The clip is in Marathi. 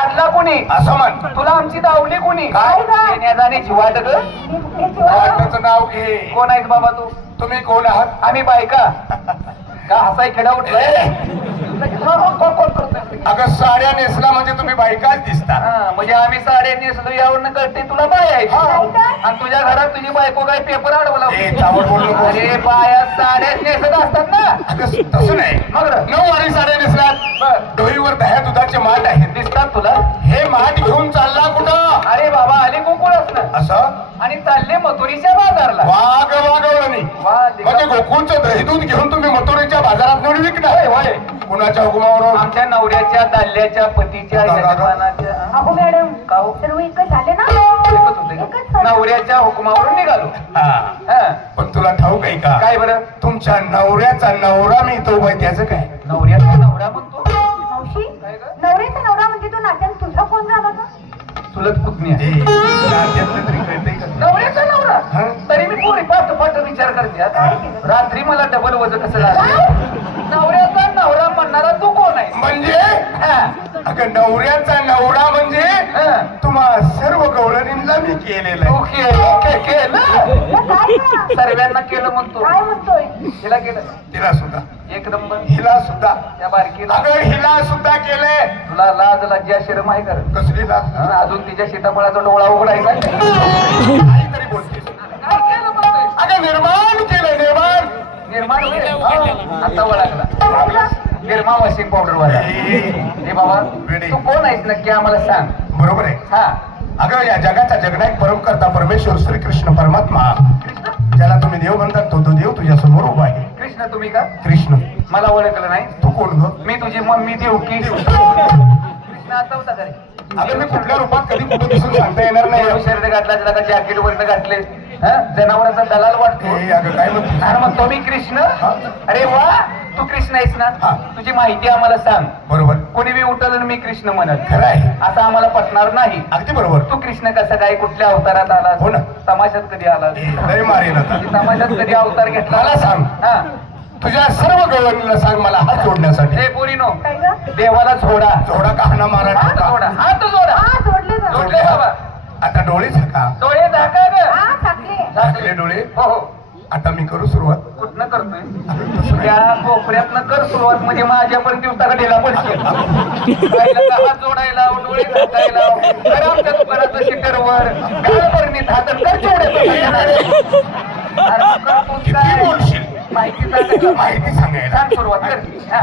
आणला कोणी असं म्हण. तुला आमची दावली कोणी काय? येण्याजाण्याची वाट ग वाटाचं नाव घे. कोण आहेस बाबा तू तुम्ही कोण आहात? आम्ही बायका का हसाय खेळा उठलाय अगं साड्या नेसला म्हणजे तुम्ही बायकाच दिसता. म्हणजे आम्ही साडे नेसलो यावरनं कळते तुला बाय आहे आणि तुझ्या घरात तुझी बायको काय पेपर अडवला ए, चावट बोलू नको. अरे बाया साड्या नेसत असतात ना अगं तसं नाही. मग रे. 9 वारी साड्या नेसलात. डोईवर दह्या दुधाचे माठ आहेत. दिसतात तुला हे माठ घेऊन चालला कुठं? अरे बाबा आली गोकुळात असं आणि चालले मथुरीच्या बाजारला वागवलं नाही. म्हणजे गोकुळचं दही दूध घेऊन तुम्ही मथुरेच्या बाजारात नेऊन विकणार. होय. कुणाच्या हुकुमावर? आमच्या नवऱ्याच्या दाल्ल्याच्या पतीच्या यजमानाच्या अहो मॅडम का हो? सर्व एकच झाले ना एकच होते का? एकच झाले. नवऱ्याच्या हुकुमावरून निघालो हा. हा. पण तुला ठाऊक आहे का? काय बरं तुमच्या नवऱ्याचा नवरा मी तो बाई त्याचं काय? नवऱ्याचा नवरा म्हणतो मावशी काय ग? नवऱ्याचा नवरा म्हणजे तो नात्यात तुझा कोण झाला का चुलत पुतणी आहे. ए, नात्यातलं तरी कळतंय का? नवऱ्याचा नवरा हा? तरी मी पोरी पाठ पाठ विचार करते आता. रात्री मला डबल वजन कसं लागलं नवऱ्याचा नवरा म्हणणारा तू कोण आहे म्हणजे हा. अगं नवऱ्याचा नवरा म्हणजे हा. तुम्हा सर्व गवळणींना मी केलेलं तू आहे. केलं मग काय ना? सर्वांना केलं म्हणतो काय म्हणतोय हिला केलं तिला सुद्धा, एक नंबर हिला सुद्धा, त्या बारकीला अगं हिला सुद्धा केलंय. तुला लाज लज्जा शरम आहे कर कसली लाज? अजून तिच्या सीताफळाचा डोळा उघडायचा काहीतरी बोलतेस. काय केलं म्हणतोय अगं निर्माण केलंय निर्माण. निर्माण होईल. आता ओळखला निर्मा वॉशिंग पावडर वाला हे बाबा वेडे. तू कोण आहेस नक्की आम्हाला सांग बरोबर आहे. हा अगं या जगाचा जगनायक परमकर्ता परमेश्वर श्रीकृष्ण परमात्मा ज्याला तुम्ही देव म्हणतात तो देव तुझ्या समोर उभा आहे. कृष्ण तुम्ही का कृष्ण. मला ओळखलं नाही तू कोण ग? मी तुझी मम्मी देवकी कृष्ण आता होता घरी अगं मी कुठल्या रूपात कधी कुठे दिसून सांगता येणार नाही. शर्ट घातला त्याला का जॅकेट वरनं घातले जनावरांचा दलाल वाटतो ए, अगं काय म्हणते? अरे मग तो मी कृष्ण अरे वा तू कृष्ण आहेस हा. ना तुझी माहिती आम्हाला सांग बरोबर. कोणी बी उठल आणि मी कृष्ण म्हणत खरं आहे. असं आम्हाला पटणार नाही अगदी बरोबर. तू कृष्ण कसं काय कुठल्या अवतारात आला हो ना. तमाशात कधी आला ए, लय मारेन आता. तमाशात कधी अवतार घेतला मला सांग. हा तुझ्या सर्व गवळणीला सांग मला हात जोडण्यासाठी. हे पोरीनो काय ग देवाला झोडा जोडा का हाना मारा हात ठोका. जोडा हात जोडा हा जोडले ना जोडले बाबा आता डोळे झाका. डोळे झाका ग हा टाकले झाकले डोळे. हो हो आता मी करू सुरुवात. कुठनं करतोय त्या कोपऱ्यातनं कर सुरुवात म्हणजे माझ्यापर्यंत दिवसाला ढिला पडशील बाईला का हात जोडायला डोळे झाकायला कर आमच्या दुकानाचं शिटरवर गाळभरणीत हातात कर किती बोलशील? माहिती सांगायला माहिती सांगायला. सांग सुरुवात कर हा.